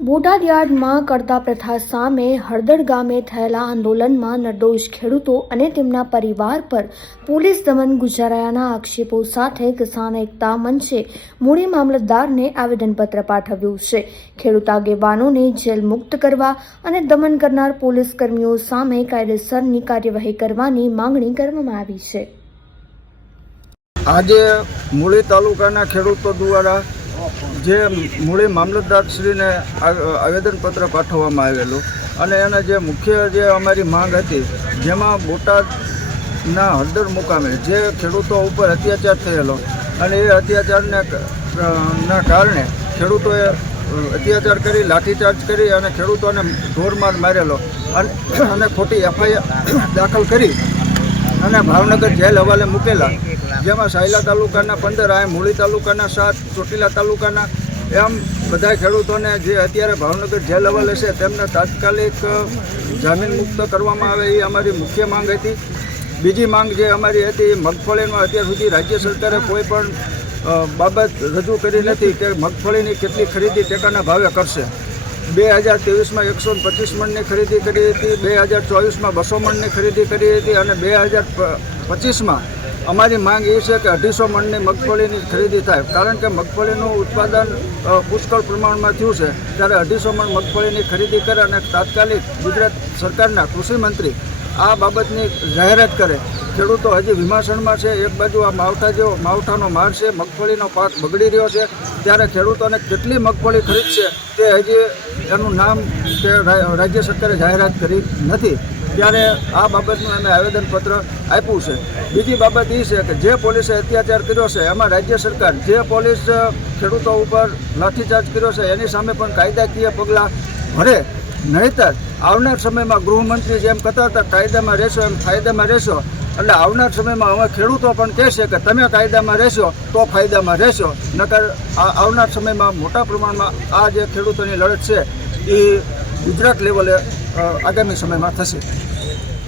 બોટાદ યાર્ડમાં કરતા પ્રથા સામે હળદર ગામે થયેલા આંદોલનમાં નિર્દોષ ખેડૂતો અને તેમના પરિવાર પર પોલીસ દમન ગુજારાયાના આક્ષેપો સાથે કિસાન એકતા મંચે મૂળી મામલતદારને આવેદનપત્ર પાઠવ્યું છે. ખેડૂત આગેવાનોને જેલ મુક્ત કરવા અને દમન કરનાર પોલીસ કર્મીઓ સામે કાયદેસરની કાર્યવાહી કરવાની માંગણી કરવામાં આવી છે. આજે મૂળી તાલુકાના ખેડૂતો દ્વારા જે મૂળી મામલતદારશ્રીને આવેદનપત્ર પાઠવવામાં આવેલું અને એના જે મુખ્ય જે અમારી માંગ હતી, જેમાં બોટાદના હળદર મુકામે જે ખેડૂતો ઉપર અત્યાચાર થયેલો અને એ અત્યાચારને ના કારણે ખેડૂતોએ અત્યાચાર કરી, લાઠીચાર્જ કરી અને ખેડૂતોને ઢોરમાર મારેલો અને ખોટી એફઆઈઆર દાખલ કરી અને ભાવનગર જેલ હવાલે મૂકેલા, જેમાં સાયલા તાલુકાના પંદર આ મૂળી તાલુકાના સાત, ચોટીલા તાલુકાના, એમ બધા ખેડૂતોને જે અત્યારે ભાવનગર જેલ હવાલે છે, તેમને તાત્કાલિક જામીન મુક્ત કરવામાં આવે એ અમારી મુખ્ય માંગ હતી. બીજી માંગ જે અમારી હતી મગફળીમાં અત્યાર સુધી રાજ્ય સરકારે કોઈ પણ બાબત રજૂ કરી નથી કે મગફળીની કેટલી ખરીદી ટેકાના ભાવે કરશે. બે હજાર ત્રેવીસમાં એકસો પચીસ મણની ખરીદી કરી હતી, બે હજાર ચોવીસમાં બસો મણની ખરીદી કરી હતી અને બે હજાર પચીસમાં અમારી માંગ એ છે કે અઢીસો મણની મગફળીની ખરીદી થાય. કારણ કે મગફળીનું ઉત્પાદન પુષ્કળ પ્રમાણમાં થયું છે. ત્યારે અઢીસો મણ મગફળીની ખરીદી કરે અને તાત્કાલિક ગુજરાત સરકારના કૃષિ મંત્રી આ બાબતની જાહેરાત કરે. ખેડૂતો હજી વિમાસણમાં છે. એક બાજુ આ માવઠા જેવો, માવઠાનો માર છે. મગફળીનો પાક બગડી રહ્યો છે. ત્યારે ખેડૂતોને કેટલી મગફળી ખરીદશે તે હજી એનું નામ કે રાજ્ય સરકારે જાહેરાત કરી નથી. ત્યારે આ બાબતનું અમે આવેદનપત્ર આપ્યું છે. બીજી બાબત એ છે કે જે પોલીસે અત્યાચાર કર્યો છે, એમાં રાજ્ય સરકાર જે પોલીસ ખેડૂતો ઉપર લાઠીચાર્જ કર્યો છે, એની સામે પણ કાયદાકીય પગલાં ભરે. નહીતર આવનાર સમયમાં ગૃહમંત્રી જેમ કહેતા હતા, કાયદામાં રહેશો એમ ફાયદામાં રહેશો. એટલે આવનાર સમયમાં હવે ખેડૂતો પણ કહેશે કે તમે કાયદામાં રહેશો તો ફાયદામાં રહેશો. નકર આવનાર સમયમાં મોટા પ્રમાણમાં આ જે ખેડૂતોની લડત છે એ ગુજરાત લેવલે આગામી સમયમાં થશે.